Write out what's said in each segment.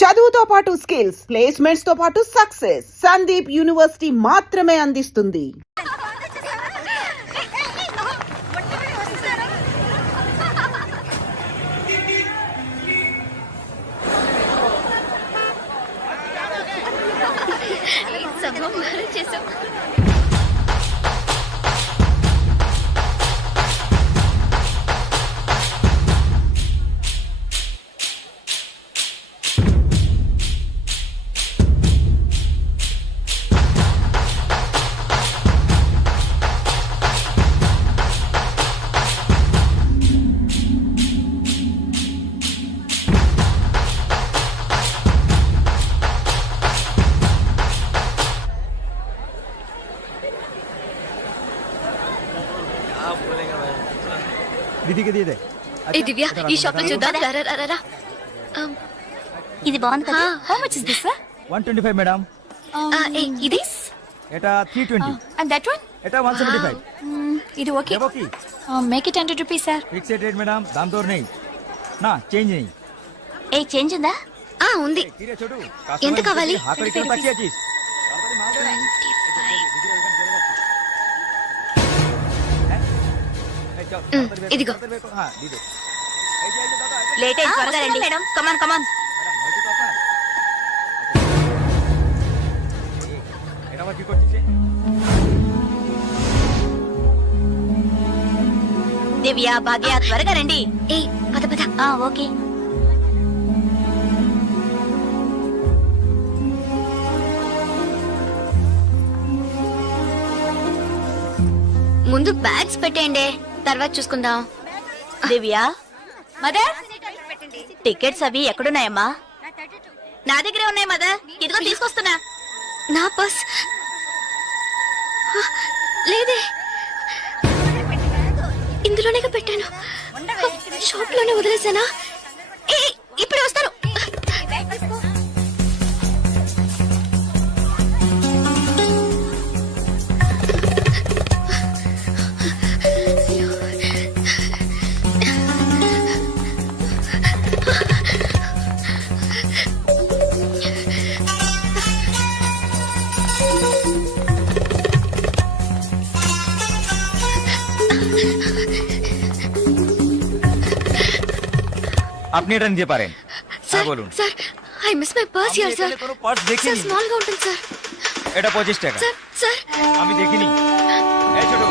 చదువుతో పాటు skills, placements తో పాటు సక్సెస్ సందీప్ యూనివర్సిటీ మాత్రమే అందిస్తుంది. ఏ దివ్య, ఈ షాప్ లో చూద్దాం. ఇది బాగుంది కదా. How much is this sir? 125 madam. ఇది ఎటా 320. And that one? ఎటా 175. ఇది okay. Okay. Make it 100 rupees sir. Fixed rate madam, దామ్ తోర్ नहीं ना चेंज नहीं. ఏ చేంజ్ ఉందా? ఉంది. తీరే చూడు. ఎంత కావాలి? హాకర్ ఇక్కడ తక్కువ చీజ్. ఇదిగో. हां दीदो. లేట్ అయ్యి త్వరగా రండి మేడం. కమాన్ కమాన్. ఎటా వచ్చి కొట్టిసే. దివ్య, భాగ్య త్వరగా రండి. ఏ పద పద. ఓకే. ముందు బ్యాగ్స్ పెట్టేయండి, తర్వాత చూసుకుందాం. దివ్య, మదర్ టికెట్స్ అవి ఎక్కడున్నాయమ్మా? నా దగ్గరే ఉన్నాయి మదర్. ఇదిగో తీసుకొస్తున్నా. నా పర్స్ లేదే, ఇందులోనే పెట్టాను. షాప్ లోనే వదిలేసానా? ఇప్పుడే వస్తాను. আপনি এটা নিতে পারেন। স্যার বলুন। Sir, I miss my purse here, sir. কোনো পার্স স্যার, দেখিনি। স্মল గా ఉంటుంది স্যার. এটা 25 টাকা। স্যার স্যার, আমি দেখিনি। এই ছোট।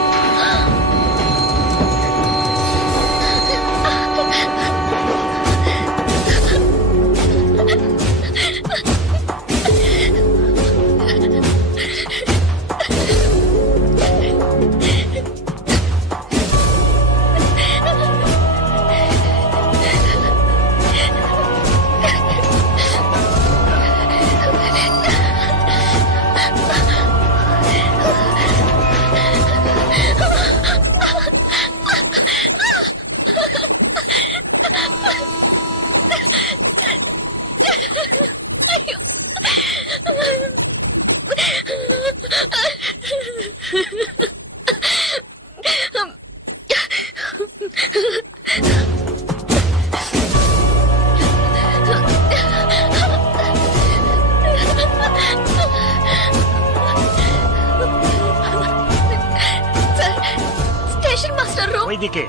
ওইদিকে।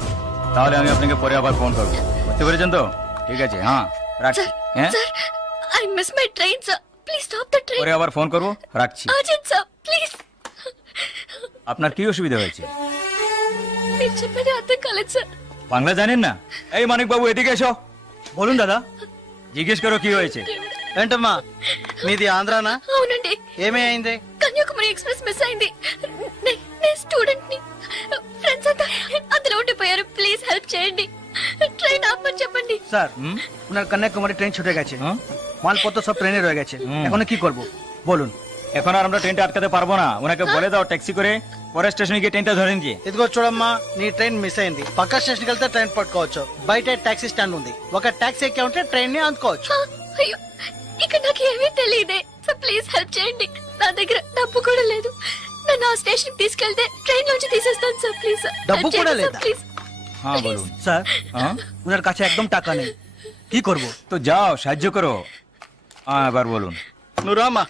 তাহলে আমি আপনাকে পরে আবার ফোন করব। বুঝতে পেরেছেন তো? ঠিক আছে, হ্যাঁ রাখছি। হ্যাঁ sir, I miss my train, sir. Please stop the train. পরে আবার ফোন করব, রাখছি। Urgent, sir. Please. আপনার কি অসুবিধা হয়েছে? మీరు చెప్పేది అర్థం కాలేదు సార్. বাংলা জানেন না? এই মানিক বাবু এদিকে এসো। বলুন দাদা। জিজ্ঞেস করো কি হয়েছে। ఏంటమ్మా మీది ఆంధ్రానా? అవునండి. ఏమీ అయింది? కన్యాకుమారి ఎక్స్ప్రెస్ మిస్ అయింది. నేను స్టూడెంట్ ని. ఫ్రెండ్స్ అంతా అందులో ఉండిపోయారు. ప్లీజ్ హెల్ప్ చేయండి. ট্রেন আপনি చెప్పండి। স্যার, ওনার কন্যাকুমারী ট্রেন ছুটে গেছে। মালপত্র সব ট্রেনে রয়ে গেছে। এখন কি করব বলুন? এখন আর আমরা ট্রেনটা আটকাতে পারবো না। ওনাকে বলে দাও ট্যাক্সি করে পরে స్టేషన్ కి ట్రైన్ ధోరణి দিয়ে। ఇదిగో చూడమ్మా, నీ ట్రైన్ మిస్ అయింది. పక్క స్టేషన్కి వెళ్తే ట్రైన్ పట్టుకోవచ్చు. బయట టాక్సీ స్టాండ్ ఉంది. ఒక టాక్సీ ఎక్కి ఉంటే ట్రైన్ ని అందుకోవచ్చు. అయ్యో, ఇక్కడ నాకు ఏమీ తెలియదే. సో ప్లీజ్ హెల్ప్ చేయండి. నా దగ్గర డబ్బు కూడా లేదు. నన్ను ఆ స్టేషన్ తీసుకెళ్తే ట్రైన్ నుంచి తీసేస్తాను సార్. Please sir. డబ్బు కూడా లేదా? ప్లీజ్। হ্যাঁ বলুন। স্যার, ওনার কাছে একদম টাকা নেই। কি করব? তো যাও সাহায্য করো। এবার বলুন। నువ్వు రామ్మా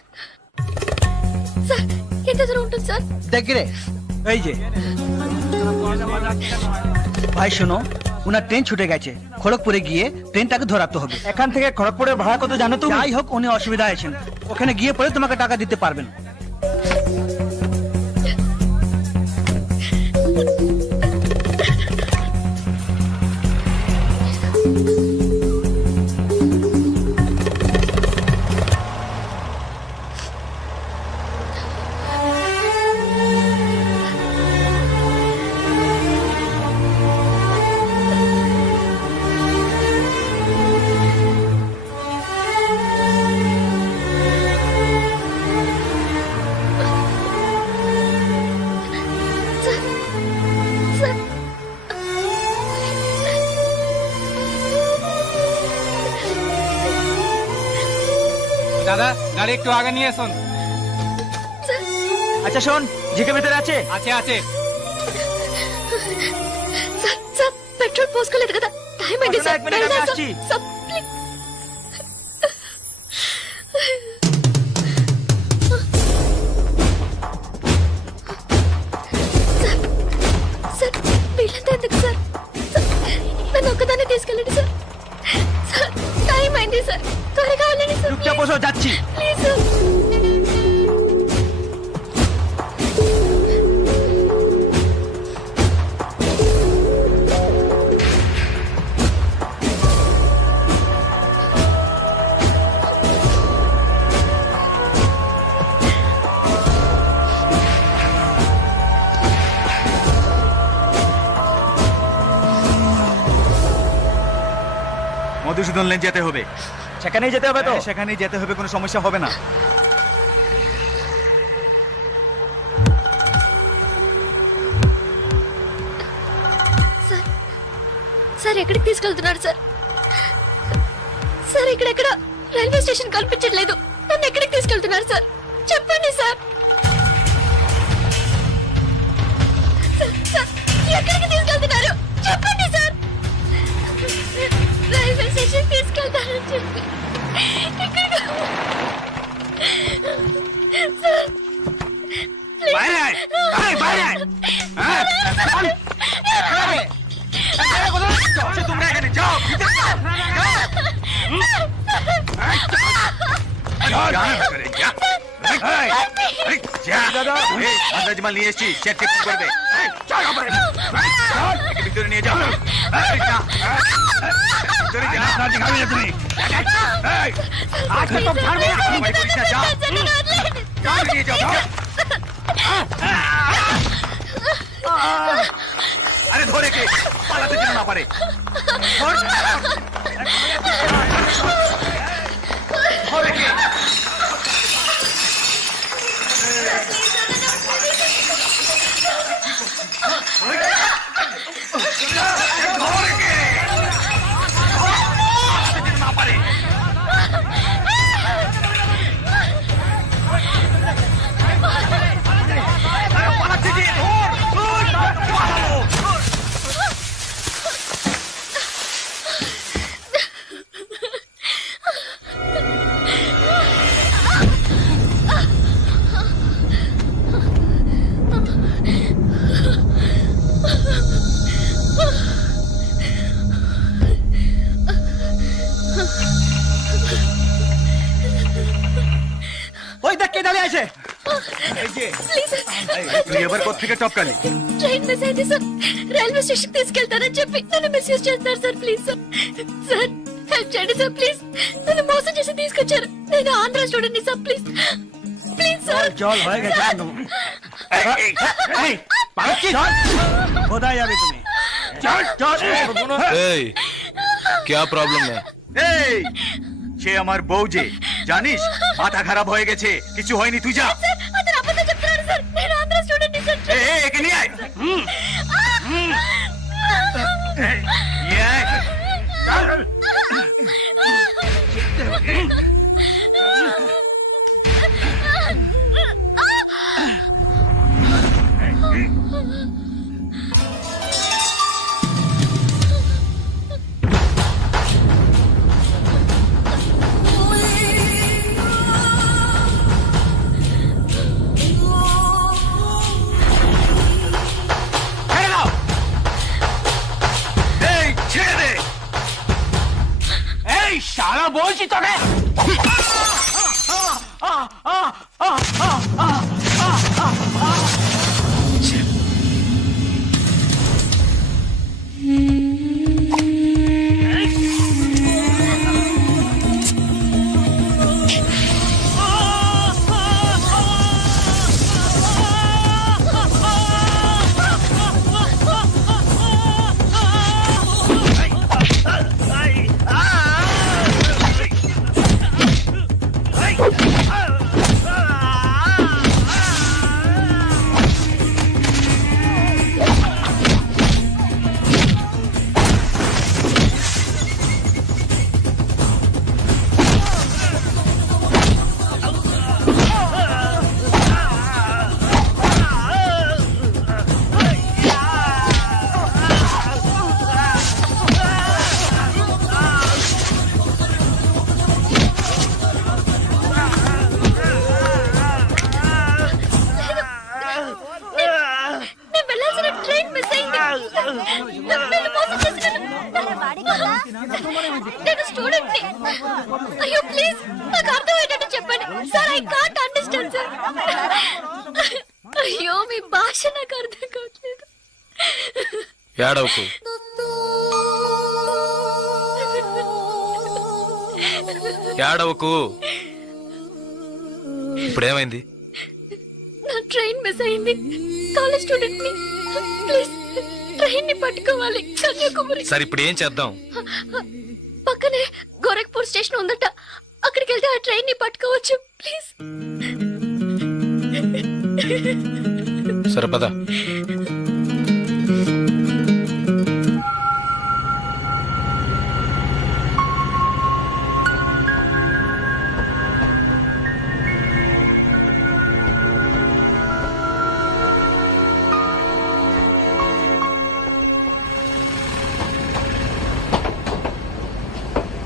సార్ ఎంత దూరం ఉంటుంది సార్? దగ్గరే। এই যে ভাই শোনো, ওনার ট্রেন ছুটে গেছে, খড়গপুরে গিয়ে ট্রেনটাকে ধরাতে হবে। এখান থেকে খড়গপুরের ভাড়া কত জানো তুমি? যাই হোক, উনি অসুবিধা আছেন, ওখানে গিয়ে পরে তোমাকে টাকা দিতে পারবেন। సార్ দাদা গাড়ি একটু আগে নিয়ে আসুন। আচ্ছা শোন, জিকে ভিতরে আছে? আছে আছে। సార్ సార్ పెట్రోల్ పోసుకోలేదు కదా, టైం అయింది సార్. ఒక మినిట్, వెళ్దాం సార్. వచ్చి. Sir, please. సార్, సార్, వీళ్ళంతా ఎందుకు సార్? సార్, నన్ను ఒక్కదాన్ని తీసుకెళ్ళండి సార్. సార్, టైం అయింది సార్, త్వరగా వెళ్ళండి సార్. চুপচাপ বসো, যাচ্ছি। Please sir. মধুসূদন লেন যেতে হবে। সেখানেই যেতে হবে তো? হ্যাঁ, সেখানেই যেতে হবে, কোনো সমস্যা হবে না। సార్ సార్ ఎక్కడికి తీసుకెళ్తున్నారు సార్? సార్ ఇక్కడెక్కడ రైల్వే స్టేషన్ కనిపించట్లేదు, నన్ను ఎక్కడికి తీసుకెళ్తున్నారు సార్? చెప్పండి సార్. సార్, సార్, ఎక్కడికి తీసుకెళ్తున్నారు చెప్పండి సార్. రైల్వే స్టేషన్ తీసుకెళ్తారని చెప్పి ఎక్కడికి- సార్, বাইরে আয়, আয়, বাইরে আয়। হ্যাঁ, চল। আরে, কোথায় যাচ্ছ তোমরা? এখানে যাও, ভিতরে যাও, যাও। মাল নিয়ে এসছি, চেক চেক করবে। ভিতরে নিয়ে যাও। ভিতরে যা, দেখাবি না তুমি। আজকে তো ছাড়বে না। বাড়ি করিস না, যা। যাও, নিয়ে যাও। আরে ধরে কে, পালাতে যেন না পারে। ধরে কে? ওই দেখ কে দাঁড়িয়ে আছে। Please sir. তুই এবার কোথেকে টপকালি? ట్రైన్ మిస్ అయింది సార్, రైల్వే స్టేషన్ తీసుకెళ్తారని చెప్పి నన్ను మిస్యూజ్ చేస్తున్నారు sir. Please sir, sir help చేయండి సార్. ప్లీజ్, నన్ను మోసం చేసి తీసుకొచ్చారు. నేను Andhra student sir. Please please sir. চল, হয়ে গেছে একদম। এই, পালাচ্ছিস? কোথায় যাবে তুমি? চল চল। এই क्या प्रॉब्लम है? এই সে আমার বউ যে, জানিস মাথা খারাপ হয়ে গেছে, কিছু হয়নি, তুই যা। సార్, అతను అబద్ధం చెప్తున్నారు సార్. నేను ఆంధ్ర స్టూడెంట్ సార్. একে নিয়ে আয়। নিয়ে আয়। నేను వెళ్ళాల్సిన ట్రైన్ మిస్ అయింది. నన్ను మోసం చేసినారు. నేను స్టూడెంట్ ని. అయ్యో ప్లీజ్ నాకు అర్థమయ్యేటట్టు చెప్పండి sir. I can't understand sir. అయ్యో మీ భాష నాకు అర్థం కావట్లేదు. ఏడవకు. ఏడవకు. ఇప్పుడేమైంది? నా ట్రైన్ మిస్ అయింది. కాలేజ్ స్టూడెంట్ ని. ప్లీజ్ ట్రైన్ ని పట్టుకోవాలి కన్యాకుమారి. సరే ఇప్పుడు ఏం చేద్దాం? పక్కనే గోరఖ్పూర్ స్టేషన్ ఉందట. అక్కడికి వెళ్తే ఆ ట్రైన్ ని పట్టుకోవచ్చు. ప్లీజ్. సరే పద.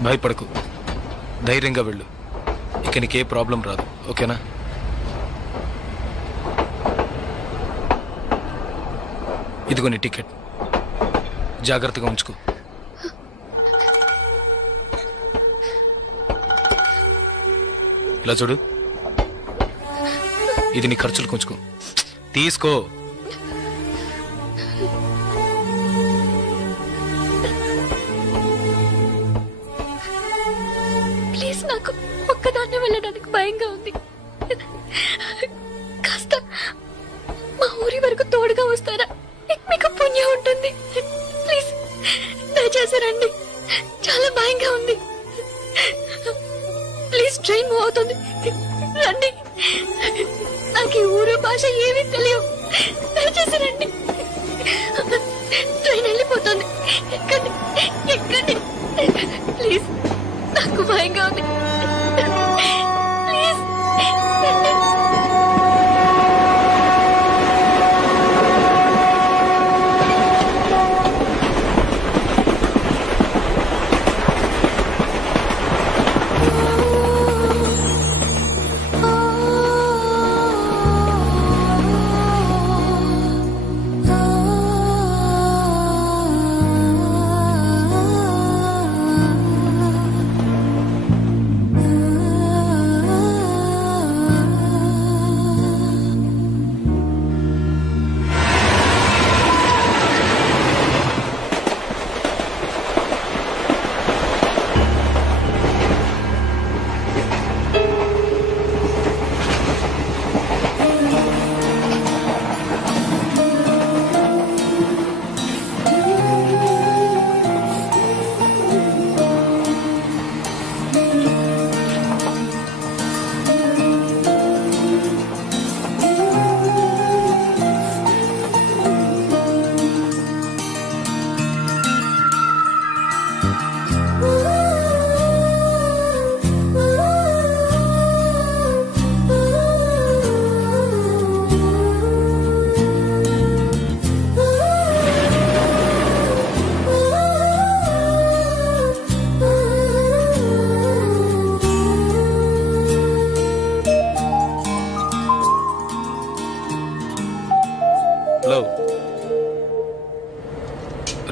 భయపడకు, ధైర్యంగా వెళ్ళు. ఇక నీకే ప్రాబ్లం రాదు, ఓకేనా? ఇదిగో నీ టికెట్, జాగ్రత్తగా ఉంచుకో. ఇలా చూడు, ఇది నీ ఖర్చులకు ఉంచుకో. తీసుకో. ప్లీజ్ నాకు ఒక్కదాన్నే వెళ్ళడానికి భయంగా ఉంది. కాస్త మా ఊరి వరకు తోడుగా వస్తారా? మీకు పుణ్యం ఉంటుంది. ప్లీజ్ దయచేసి రండి. చాలా భయంగా ఉంది. ప్లీజ్ ట్రైన్ మూవ్ అవుతుంది. రండి. నాకు ఈ ఊరు భాష ఏమీ తెలియవు. దయచేసి రండి. ట్రైన్ వెళ్ళిపోతుంది. ఎక్కండి, ఎక్కండి. ప్లీజ్ నాకు భయంగా ఉంది. ప్లీజ్ రండి. Hello,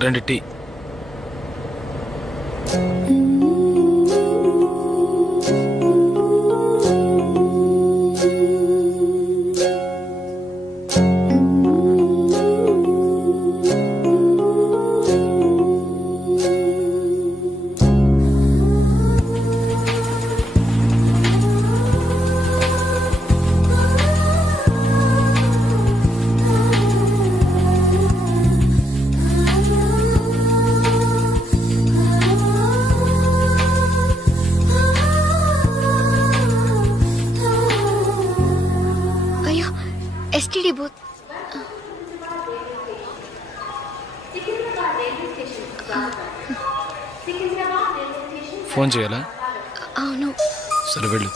2 tea. ఇంతకీ బూత్ ఫోన్ చేయాలా? అవును. సరే వెళ్ళు.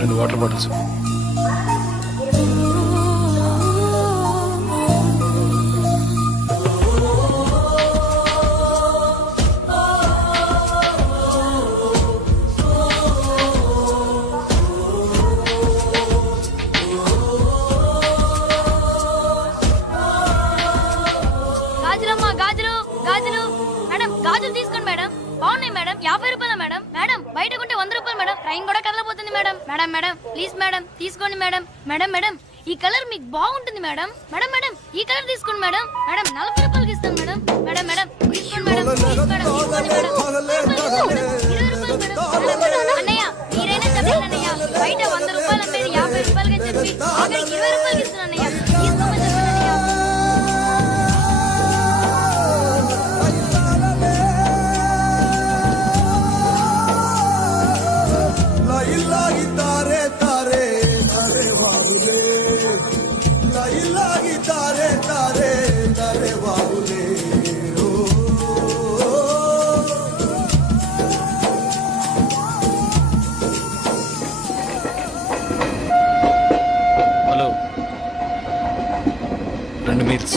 రెండు వాటర్ బాటిల్స్. గాజులమ్మా, గాజులు గాజులు. మేడం గాజులు తీసుకోండి మేడం. బాగున్నాయి మేడం. 50 రూపాయలు మేడం. మేడం బయట కొంటే 100 రూపాయలు మేడం. ట్రైన్ కూడా కదలబోతుంది madam. Madam madam please madam తీసుకోండి మేడం. మేడం మేడం ఈ కలర్ మీకు బాగుంటుంది మేడం. మేడం మేడం ఈ కలర్ తీసుకోండి మేడం. మేడం 40 రూపాయలకి ఇస్తాను మేడం. మేడం మేడం తీసుకోండి మేడం. ప్లీజ్ మేడం తీసుకోండి మేడం. 20 రూపాయలు మేడం. మేడం, అన్నయ్య మీరైనా చెప్పండి అన్నయ్య. బయట 100 రూపాయలు అమ్మేది 50 రూపాయలకి చెప్పి ఆఖరికి 20 రూపాయలకి ఇస్తున్నాను అన్నయ్య. తీసుకోమని చెప్పండి అన్నయ్య. Hello, 2 meals.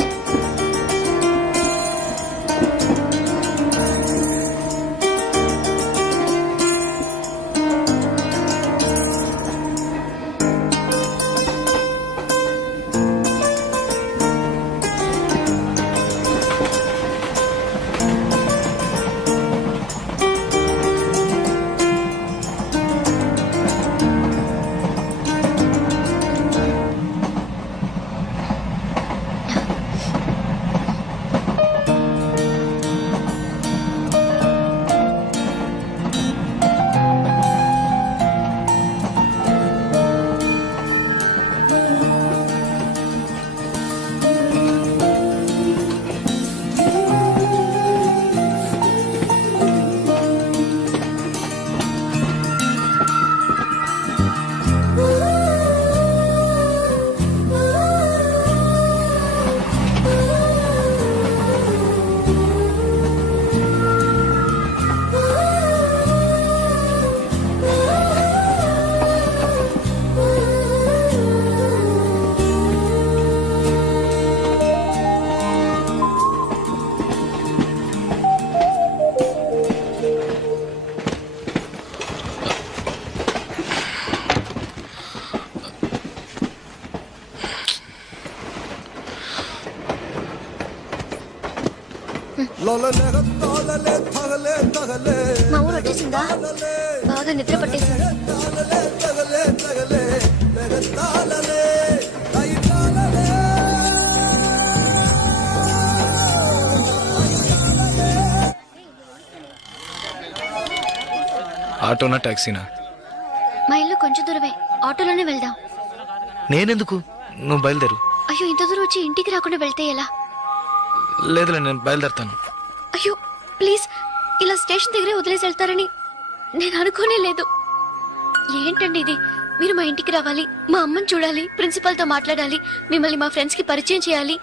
మా ఊరు వచ్చేసిందా? బాగా నిద్ర పట్టేసింది. ఆటోనా టాక్సీనా? మా ఇల్లు కొంచెం దూరమే. ఆటోలోనే వెళ్దాం. నేనెందుకు? నువ్వు బయలుదేరు. అయ్యో ఇంత దూరం వచ్చి ఇంటికి రాకుండా వెళ్తే ఎలా? లేదులే, నేను బయలుదేరుతాను. అయ్యో ప్లీజ్, ఇలా స్టేషన్ దగ్గరే వదిలేసి వెళ్తారని నేను అనుకోనే లేదు. ఏంటండి ఇది? మీరు మా ఇంటికి రావాలి, మా అమ్మని చూడాలి, ప్రిన్సిపల్తో మాట్లాడాలి, మిమ్మల్ని మా ఫ్రెండ్స్కి పరిచయం చేయాలి,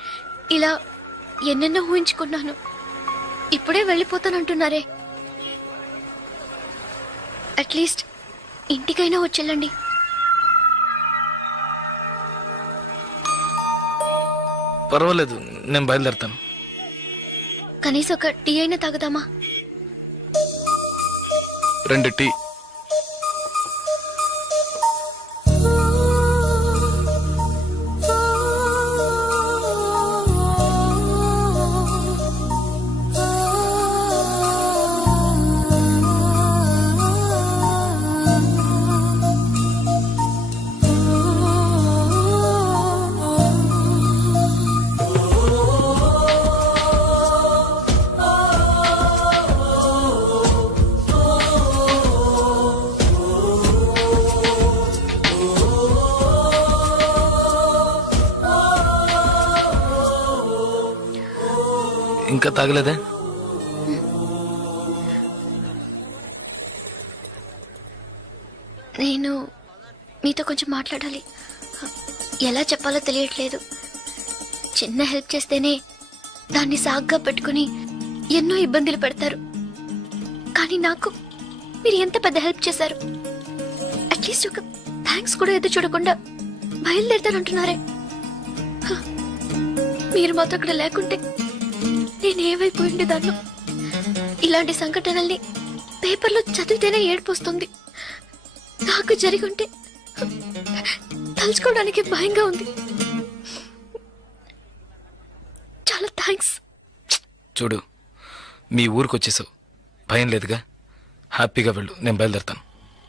ఇలా ఎన్నెన్నో ఊహించుకున్నాను. ఇప్పుడే వెళ్ళిపోతానంటున్నారే. అట్లీస్ట్ ఇంటికైనా వచ్చేళ్ళండి. పర్వాలేదు, నేను బయలుదేరుతాను. కనీసం ఒక టీ అయినా తాగుదామా? 2 టీ. ఇంకా తాగలేదే? నేను మీతో కొంచెం మాట్లాడాలి. ఎలా చెప్పాలో తెలియట్లేదు. చిన్న హెల్ప్ చేస్తేనే దాన్ని సాగ్గా పెట్టుకుని ఎన్నో ఇబ్బందులు పెడతారు. కానీ నాకు మీరు ఎంత పెద్ద హెల్ప్ చేశారు. అట్లీస్ట్ ఒక థ్యాంక్స్ కూడా ఎదురు చూడకుండా బయలుదేరుతానంటున్నారే. హ, మీరు మాతో అక్కడ లేకుంటే నేను ఏమైపోయి ఉండేదాన్ని. ఇలాంటి సంఘటనల్ని పేపర్లో చదివితేనే ఏడుపు వస్తుంది. నాకు జరిగి ఉంటే తలుచుకోవడానికి భయంగా ఉంది. చాలా థ్యాంక్స్. చూడు, మీ ఊరికి వచ్చేసావు, భయం లేదుగా. హ్యాపీగా వెళ్ళు, నేను బయలుదేరుతాను.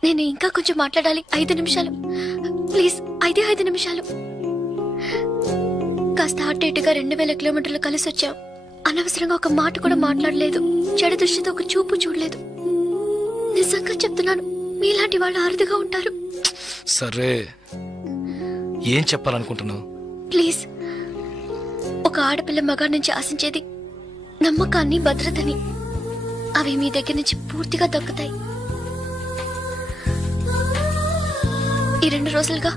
నేను ఇంకా కొంచెం మాట్లాడాలి. 5 నిమిషాలు ప్లీజ్. 5 నిమిషాలు. కాస్త అటు ఇటుగా 2000 కిలోమీటర్లు కలిసి వచ్చాం. అనవసరంగా ఒక మాట కూడా మాట్లాడలేదు. చెడు దృష్టితో ఒక చూపు చూడలేదు. నిజంగా చెప్తున్నాను, మీలాంటి వాళ్ళు అరుదుగా ఉంటారు. సరే, ఏం చెప్పాలనుకుంటున్నావు? ప్లీజ్, ఒక ఆడపిల్ల మగాడి నుంచి ఆశించేది నమ్మకాన్ని, భద్రతని. అవి మీ దగ్గర నుంచి పూర్తిగా దక్కుతాయి. ఈ 2 రోజులుగా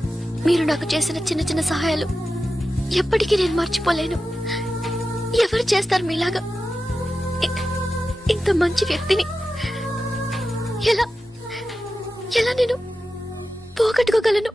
మీరు నాకు చేసిన చిన్న చిన్న సహాయాలు ఎప్పటికీ నేను మర్చిపోలేను. ఎవరు చేస్తారు మీలాగా? ఇంత మంచి వ్యక్తిని ఎలా ఎలా నేను పోగొట్టుకోగలను?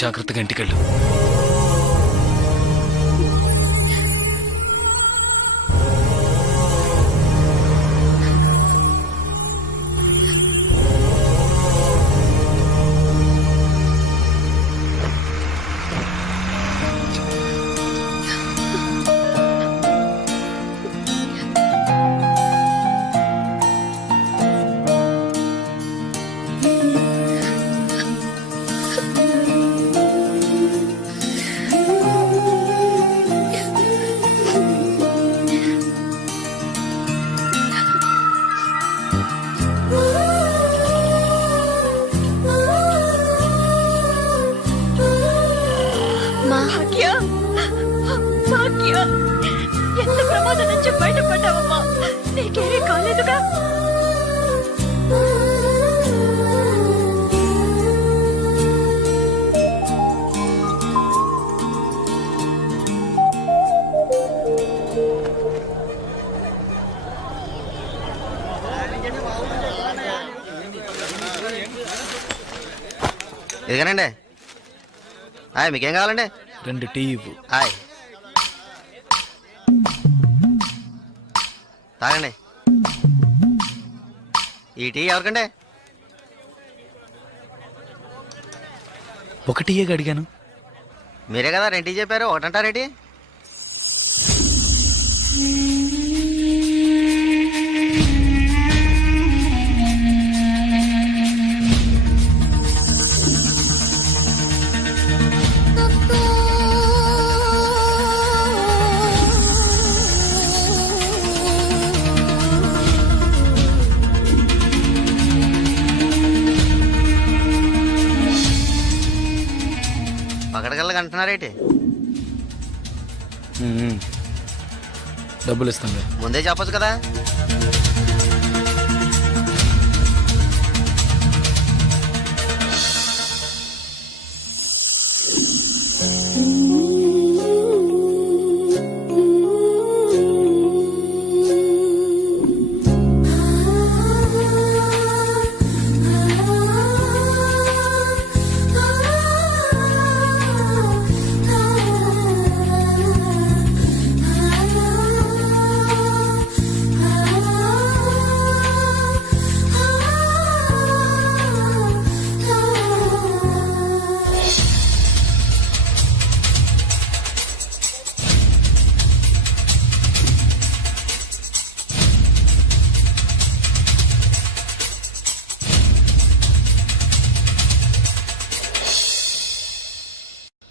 జాగ్రత్తగా ఇంటికెళ్ళు. ఎంత ప్రమాదం నుంచి బయటపడ్డావమ్మా. నీకేమీ కాలేదుగా? ఇదిగానండి. మీకేం కావాలండి? 2 టీ ఇవ్వు. తాగండి. ఈ టీ ఎవరికండి? 1 టీయే అడిగాను. మీరే కదా 2 టీ చెప్పారు, ఒకటంటారేటి? పకడగల్లగా అంటున్నారేటి? డబ్బులు ఇస్తాను. ముందే చెప్పొచ్చు కదా.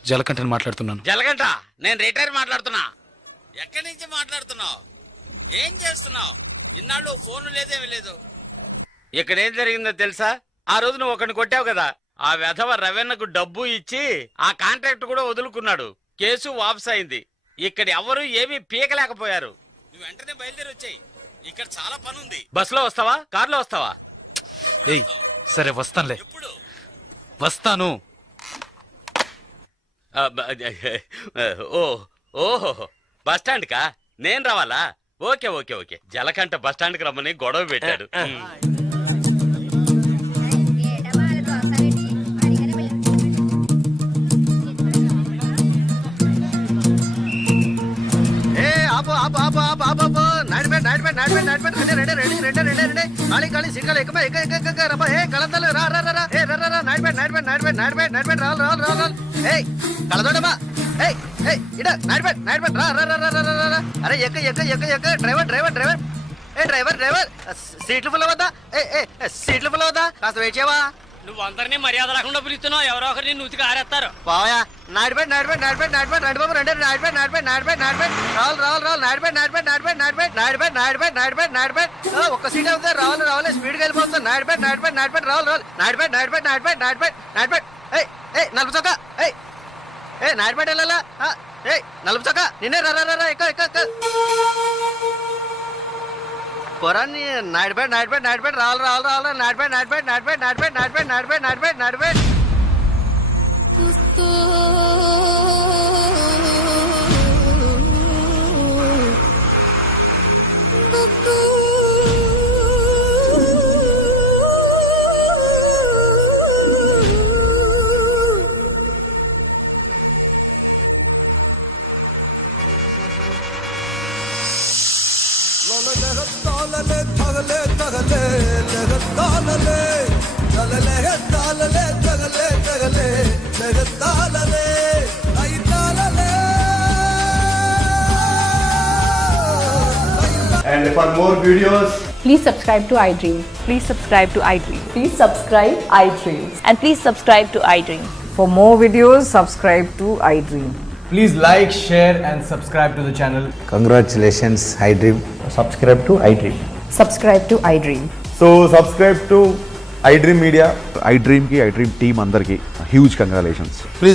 జలకంఠని మాట్లాడుతున్నాను. జలగంట నేను రిటైర్ మాట్లాడుతున్నా. ఎక్కడి నుంచి మాట్లాడుతున్నావు? ఏం చేస్తున్నావు? ఇన్నాళ్ళు ఫోన్ లేదేమీ లేదు. ఇక్కడ ఏం జరిగిందో తెలుసా? ఆ రోజు నువ్వు ఒకరిని కొట్టావు కదా, ఆ వెధవ రవెన్నకు డబ్బు ఇచ్చి ఆ కాంట్రాక్ట్ కూడా వదులుకున్నాడు. కేసు వాపస్ అయింది. ఇక్కడ ఎవరు ఏమీ పీకలేకపోయారు. నువ్వు వెంటనే బయలుదేరి వచ్చాయి. ఇక్కడ చాలా పని ఉంది. బస్సులో వస్తావా, కారులో వస్తావా? ఏయ్ సరే వస్తానులే. ఎప్పుడు వస్తాను. ఓహో బస్ స్టాండ్ కా నేను రావాలా? Okay okay okay. జలకంట బస్ స్టాండ్ కి రమ్మని గొడవ పెట్టాడు. ఏ ఆపు ఆపు ఆపు ఆపు ఆపు ఆపు నాడిపెట్ నాడిపెట్ నాడిపెట్ నాడిపెట్ ready ready ready ready ready ready కాళీ కాళీ సిక్కలు ఎక్కువ ఎక్క ఎక్క ఎక్క రబ్బా ఏ కళంతలు రా రా రా ఏ రా రా నాడిపెట్ నాడిపెట్ నాడిపెట్ నాడిపెట్ నాడిపెట్ రాల్ రాల్ రాల్ రాల్ ఏయ్ కళదోడమ్మా ఏయ్ ఏయ్ ఇడ నాడిపెట్ నాడిపెట్ రా రా రా రా రా రా అరే ఎక్క ఎక్క ఎక్క ఎక్క డ్రైవర్ డ్రైవర్ డ్రైవర్ ఏ డ్రైవర్ డ్రైవర్ సీట్లు ఫుల్ అవద్దా ఏ ఏ సీట్లు ఫుల్ అవద్దా కాస్త వెయిట్ చేయవా నువ్వు అందరినీ మర్యాద రాకుండా పిలుస్తున్నావు. ఎవరో ఒకరిని నూతికి ఆరేస్తారు. బావయా నాడిపెట్ నాడిపెట్ నాడిపెట్ నాడిపెట్ నాడి బాబు రెండు నాడిపెట్ నాడిపెట్ నాడిపెట్ నాడిపెట్ రావాలి రావాలి రావాలి నాడిపెట్ నాడిపెట్ నాడిపెట్ నాడిపెట్ నాడిపెట్ నాడిపెట్ నాడిపెట్ నాడిపెట్ ఒక్క సీట్ అవుతుంది రావాలి రావాలి స్పీడ్గా వెళ్ళిపోతుంది నాడిపెట్ నాడిపెట్ నాడిపెట్ రావాలి రావాలి నాడిపెట్ నాడిపెట్ నాడిపెట్ నాడిపెట్ నాడిపెట్ ఏయ్ ఏయ్ నలుపు చొక్క ఏయ్ ఏ నాడిపెట్ వెళ్ళాలా ఏయ్ నలుపు చొక్క నిన్నే రా రా రా ఎక్క ఎక్క ఎక్క పొరాన్ని నాడిపెట్ నాడిపెట్ నాడిపెట్ రావాలి రావాలి రావాలి నాడిపెట్ నాడిపెట్ నాడిపెట్ నాడిపెట్ నాడిపెట్ నాడిపెట్ నాడిపెట్ నాడిపెట్ And for more videos, Please subscribe to iDream. Please subscribe to iDream. Please subscribe iDream. And please subscribe to iDream. For more videos, subscribe to iDream. please like, share and subscribe to the channel. Congratulations iDream. Subscribe to iDream. Subscribe to iDream. So subscribe to iDream Media. iDream team అందరికి huge congratulations. Please